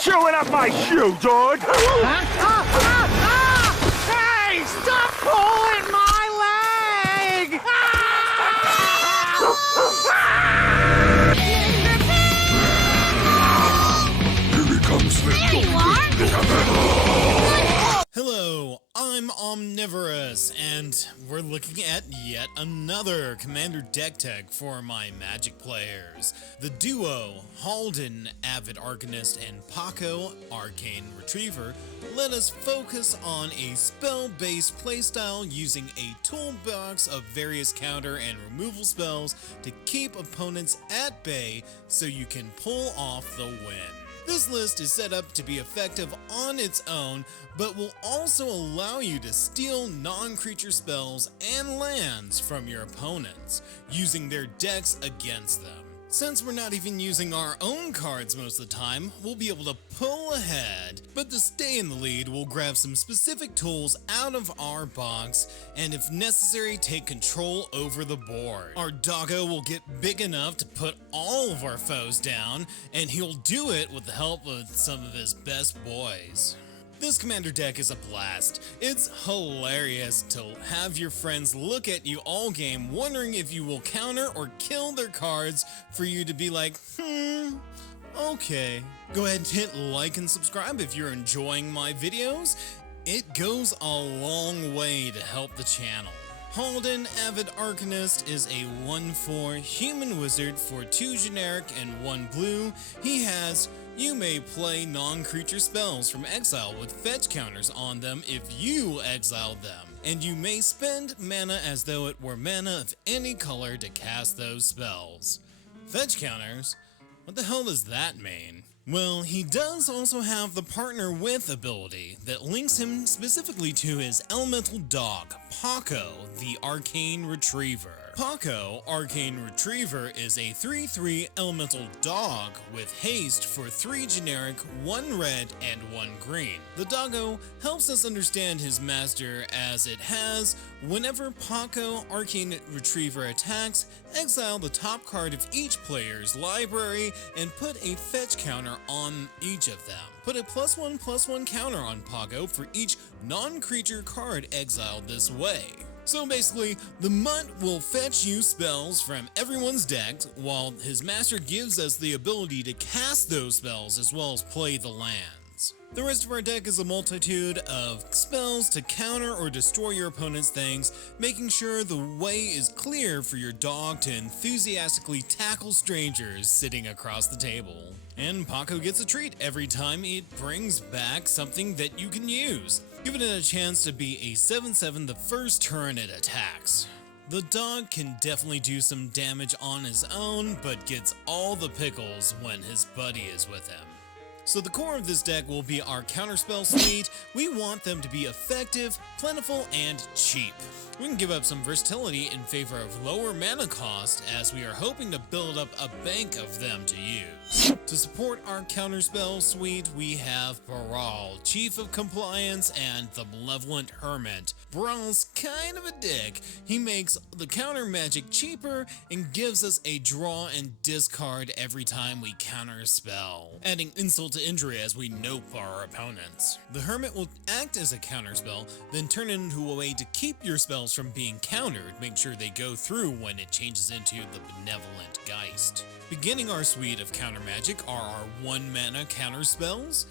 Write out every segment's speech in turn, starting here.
chewing up my shoe, dude! Hey, stop pulling my leg! Here he comes. There you are! Hello, I'm Omnivorous, and we're looking at yet another Commander deck tech for my Magic players. The duo, Haldan, Avid Arcanist, and Pako, Arcane Retriever, let us focus on a spell-based playstyle using a toolbox of various counter and removal spells to keep opponents at bay so you can pull off the win. This list is set up to be effective on its own, but will also allow you to steal non-creature spells and lands from your opponents, using their decks against them. Since we're not even using our own cards most of the time, we'll be able to pull ahead, but to stay in the lead, we'll grab some specific tools out of our box, and if necessary, take control over the board. Our Doggo will get big enough to put all of our foes down, and he'll do it with the help of some of his best boys. This commander deck is a blast. It's hilarious to have your friends look at you all game wondering if you will counter or kill their cards for you to be like, okay. Go ahead and hit like and subscribe if you're enjoying my videos. It goes a long way to help the channel. Haldan, Avid Arcanist, is a 1/4 human wizard for 2 generic and 1 blue. He has you may play non-creature spells from exile with fetch counters on them if you exile them, and you may spend mana as though it were mana of any color to cast those spells. Fetch counters? What the hell does that mean? Well, he does also have the Partner With ability that links him specifically to his elemental dog, Pako, the Arcane Retriever. Pako, Arcane Retriever, is a 3/3 elemental dog with haste for 3 generic, 1 red, and 1 green. The Doggo helps us understand his master as it has, whenever Pako, Arcane Retriever attacks, exile the top card of each player's library and put a fetch counter on each of them. Put a +1/+1 counter on Pako for each non-creature card exiled this way. So basically, the mutt will fetch you spells from everyone's deck, while his master gives us the ability to cast those spells as well as play the lands. The rest of our deck is a multitude of spells to counter or destroy your opponent's things, making sure the way is clear for your dog to enthusiastically tackle strangers sitting across the table. And Pako gets a treat every time it brings back something that you can use, giving it a chance to be a 7/7 the first turn it attacks. The dog can definitely do some damage on his own, but gets all the pickles when his buddy is with him. So the core of this deck will be our counterspell suite. We want them to be effective, plentiful, and cheap. We can give up some versatility in favor of lower mana cost, as we are hoping to build up a bank of them to use. To support our counterspell suite, we have Baral, Chief of Compliance, and the Malevolent Hermit. Baral's kind of a dick. He makes the counter magic cheaper and gives us a draw and discard every time we counter a spell, adding insult to injury as we nope our opponents. The Hermit will act as a counterspell, then turn it into a way to keep your spells from being countered, make sure they go through when it changes into the Benevolent Geist. Beginning our suite of counter magic are our 1 mana counter spells,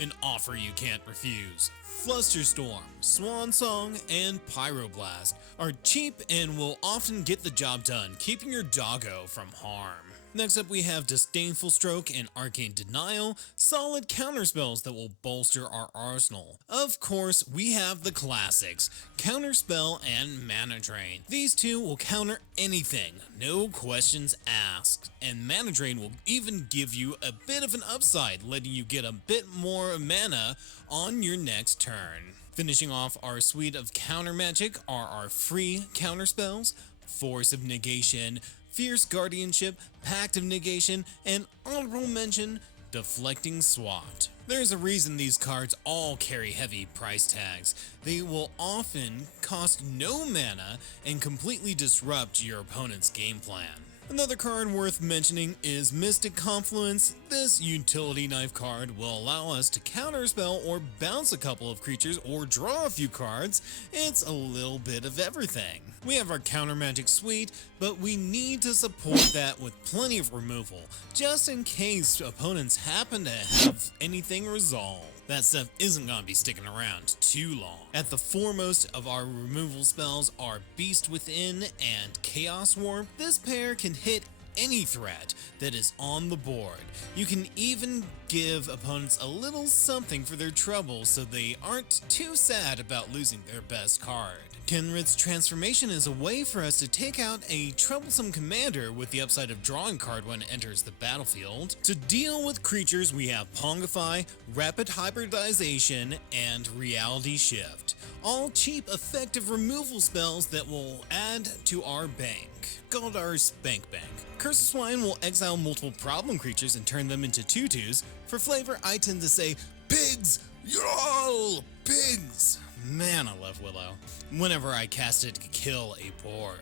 An Offer You Can't Refuse, Flusterstorm, Swan Song, and Pyroblast are cheap and will often get the job done, keeping your doggo from harm. Next up we have Disdainful Stroke and Arcane Denial, solid counterspells that will bolster our arsenal. Of course, we have the classics, Counterspell and Mana Drain. These two will counter anything, no questions asked, and Mana Drain will even give you a bit of an upside, letting you get a bit more mana on your next turn. Finishing off our suite of counter magic are our free counterspells, Force of Negation, Fierce Guardianship, Pact of Negation, and honorable mention, Deflecting Swat. There's a reason these cards all carry heavy price tags. They will often cost no mana and completely disrupt your opponent's game plan. Another card worth mentioning is Mystic Confluence. This utility knife card will allow us to counterspell or bounce a couple of creatures or draw a few cards. It's a little bit of everything. We have our counter magic suite, but we need to support that with plenty of removal, just in case opponents happen to have anything resolved. That stuff isn't going to be sticking around too long. At the foremost of our removal spells are Beast Within and Chaos Warp. This pair can hit any threat that is on the board. You can even give opponents a little something for their trouble so they aren't too sad about losing their best card. Kenrid's Transformation is a way for us to take out a troublesome commander with the upside of drawing a card when it enters the battlefield. To deal with creatures, we have Pongify, Rapid Hybridization, and Reality Shift. All cheap, effective removal spells that will add to our bank. Goldar's Bank. Curse of Swine will exile multiple problem creatures and turn them into tutus. For flavor, I tend to say, pigs! Y'all! Pigs! Man, I love Willow. Whenever I cast it to kill a board.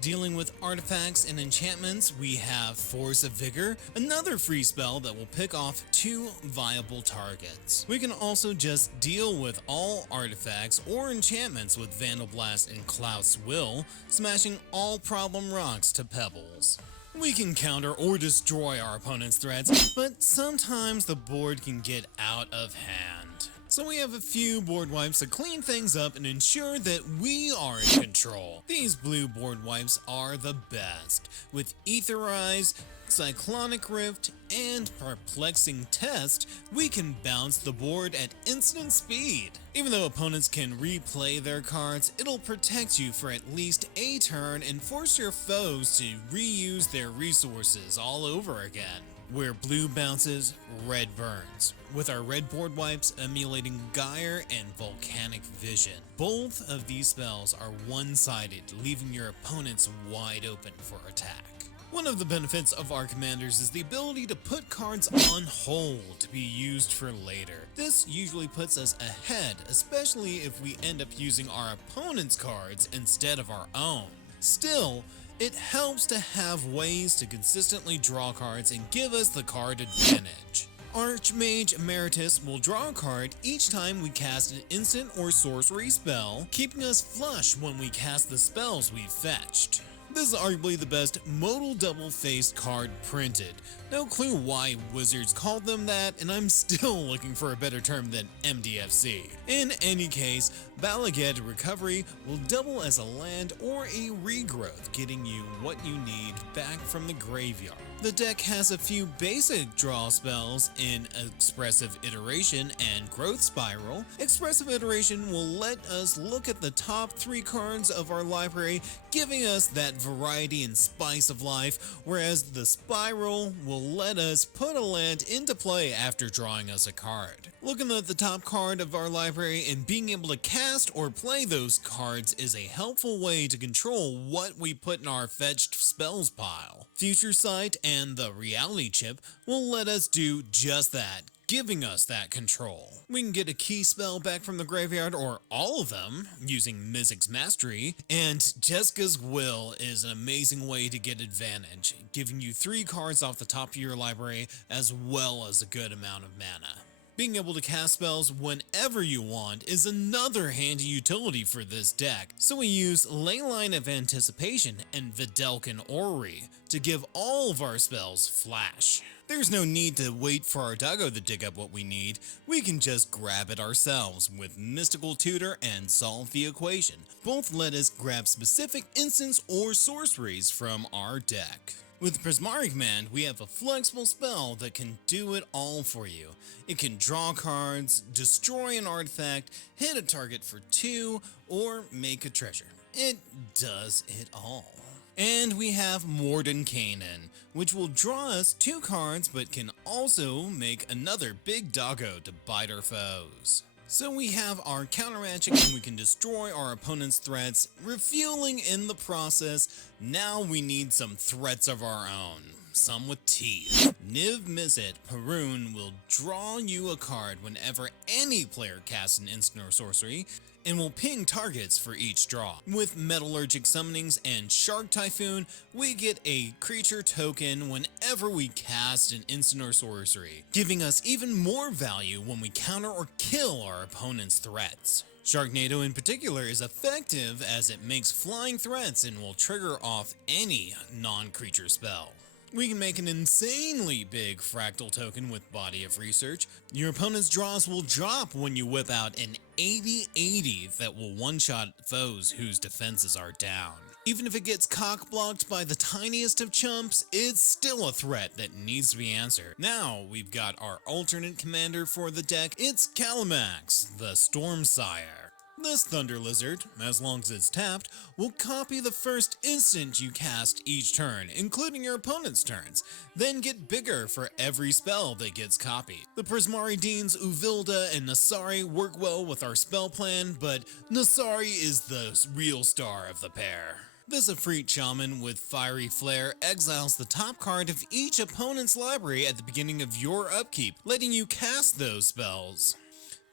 Dealing with artifacts and enchantments, we have Force of Vigor, another free spell that will pick off 2 viable targets. We can also just deal with all artifacts or enchantments with Vandal Blast and Klaus Will, smashing all problem rocks to pebbles. We can counter or destroy our opponent's threats, but sometimes the board can get out of hand. So we have a few board wipes to clean things up and ensure that we are in control. These blue board wipes are the best. With Etherize, Cyclonic Rift, and Perplexing Test, we can bounce the board at instant speed. Even though opponents can replay their cards, it'll protect you for at least a turn and force your foes to reuse their resources all over again. Where blue bounces, red burns, with our red board wipes emulating Gyre and Volcanic Vision. Both of these spells are one-sided, leaving your opponents wide open for attack. One of the benefits of our commanders is the ability to put cards on hold to be used for later. This usually puts us ahead, especially if we end up using our opponent's cards instead of our own. Still, it helps to have ways to consistently draw cards and give us the card advantage. Archmage Emeritus will draw a card each time we cast an instant or sorcery spell, keeping us flush when we cast the spells we've fetched. This is arguably the best modal double-faced card printed. No clue why Wizards called them that, and I'm still looking for a better term than MDFC. In any case, Balaged Recovery will double as a land or a regrowth, getting you what you need back from the graveyard. The deck has a few basic draw spells in Expressive Iteration and Growth Spiral. Expressive Iteration will let us look at the top 3 cards of our library, giving us that variety and spice of life, whereas the Spiral will let us put a land into play after drawing us a card. Looking at the top card of our library and being able to cast or play those cards is a helpful way to control what we put in our fetched spells pile. Future Sight and the Reality Chip will let us do just that, giving us that control. We can get a key spell back from the graveyard or all of them using Mystic's Mastery, and Jessica's Will is an amazing way to get advantage, giving you 3 cards off the top of your library as well as a good amount of mana. Being able to cast spells whenever you want is another handy utility for this deck, so we use Leyline of Anticipation and Videlkin Orrery to give all of our spells flash. There's no need to wait for our Doggo to dig up what we need, we can just grab it ourselves with Mystical Tutor and Solve the Equation. Both let us grab specific instants or sorceries from our deck. With Prismari Command, we have a flexible spell that can do it all for you. It can draw cards, destroy an artifact, hit a target for 2, or make a treasure. It does it all. And we have Mordenkainen, which will draw us 2 cards but can also make another big doggo to bite our foes. So we have our counter magic and we can destroy our opponent's threats, refueling in the process. Now we need some threats of our own, some with teeth. Niv Mizzet Perun will draw you a card whenever any player casts an instant or sorcery. and will ping targets for each draw. With Metallurgic Summonings and Shark Typhoon, we get a creature token whenever we cast an instant or sorcery, giving us even more value when we counter or kill our opponent's threats. Sharknado in particular is effective as it makes flying threats and will trigger off any non-creature spell. We can make an insanely big fractal token with Body of Research. Your opponent's draws will drop when you whip out an 80-80 that will one-shot foes whose defenses are down. Even if it gets cock-blocked by the tiniest of chumps, it's still a threat that needs to be answered. Now we've got our alternate commander for the deck. It's Calamax, the Stormsire. This Thunder Lizard, as long as it's tapped, will copy the first instant you cast each turn, including your opponent's turns, then get bigger for every spell that gets copied. The Prismari Deans, Uvilda, and Nasari work well with our spell plan, but Nasari is the real star of the pair. This Efreet Shaman with Fiery Flare exiles the top card of each opponent's library at the beginning of your upkeep, letting you cast those spells.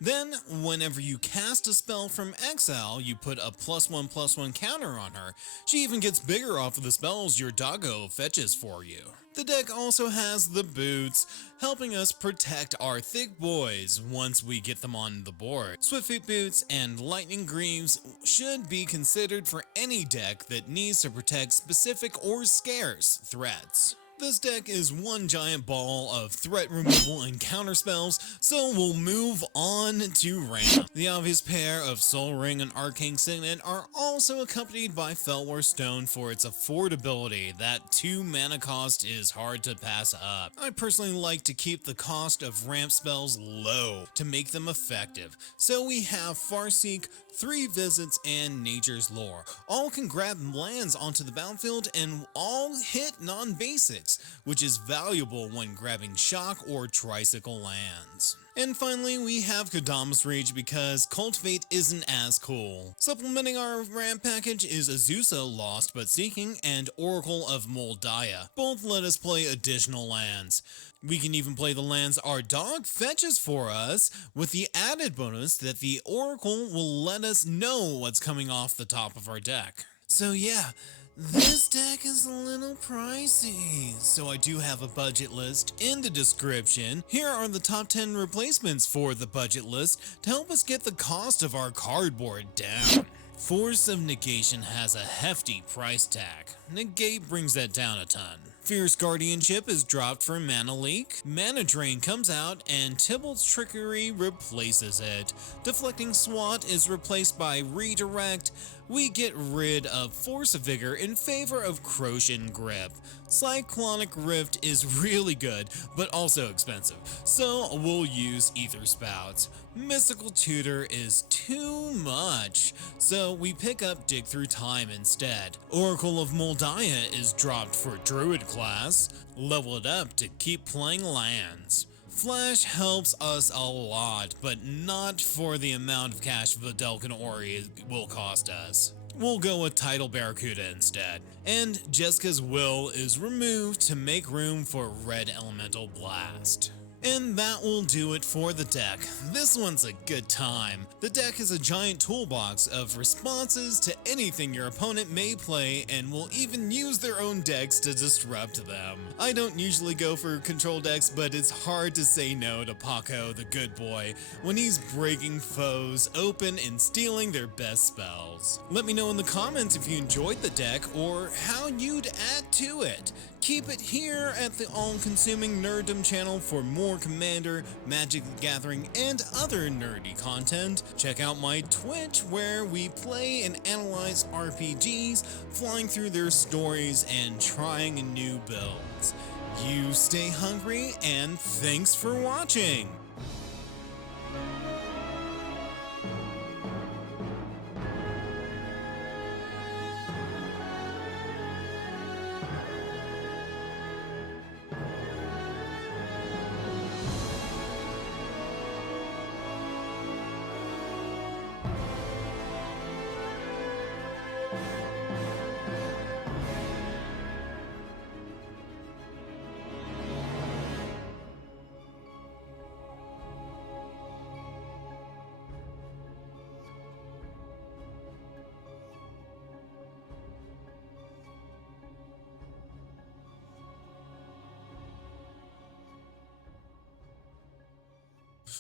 Then, whenever you cast a spell from exile, you put a +1/+1 counter on her. She even gets bigger off of the spells your Doggo fetches for you. The deck also has the boots, helping us protect our thick boys once we get them on the board. Swiftfeet Boots and Lightning Greaves should be considered for any deck that needs to protect specific or scarce threats. This deck is one giant ball of threat removal and counter spells, so we'll move on to ramp. The obvious pair of Soul Ring and Arcane Signet are also accompanied by Felwar Stone for its affordability. That 2 mana cost is hard to pass up. I personally like to keep the cost of ramp spells low to make them effective, so we have Farseek, 3 Visits, and Nature's Lore. All can grab lands onto the battlefield and all hit non-basics, which is valuable when grabbing Shock or Tricycle lands. And finally, we have Kodama's Reach because Cultivate isn't as cool. Supplementing our ramp package is Azusa, Lost But Seeking, and Oracle of Moldiah. Both let us play additional lands. We can even play the lands our dog fetches for us, with the added bonus that the Oracle will let us know what's coming off the top of our deck. So yeah, this deck is a little pricey, so I do have a budget list in the description. Here are the top 10 replacements for the budget list to help us get the cost of our cardboard down. Force of Negation has a hefty price tag. Negate brings that down a ton. Fierce Guardianship is dropped for Mana Leak. Mana Drain comes out and Tybalt's Trickery replaces it. Deflecting Swat is replaced by Redirect. We get rid of Force of Vigor in favor of Crocian Grip. Cyclonic Rift is really good, but also expensive, so we'll use Ether Spouts. Mystical Tutor is too much, so we pick up Dig Through Time instead. Oracle of Moldiah is dropped for Druid class. Level it up to keep playing lands. Flash helps us a lot, but not for the amount of cash Videlcan Ori will cost us. We'll go with Tidal Barracuda instead. And Jessica's Will is removed to make room for Red Elemental Blast. And that will do it for the deck. This one's a good time. The deck is a giant toolbox of responses to anything your opponent may play and will even use their own decks to disrupt them. I don't usually go for control decks, but it's hard to say no to Pako, the good boy, when he's breaking foes open and stealing their best spells. Let me know in the comments if you enjoyed the deck or how you'd add to it. Keep it here at the all-consuming Nerddom channel for more Commander, Magic the Gathering, and other nerdy content. Check out my Twitch where we play and analyze RPGs, flying through their stories and trying new builds. You stay hungry, and thanks for watching!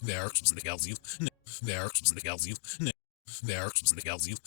Werk som snickels you. Werk som snickels you. Werk som snickels you.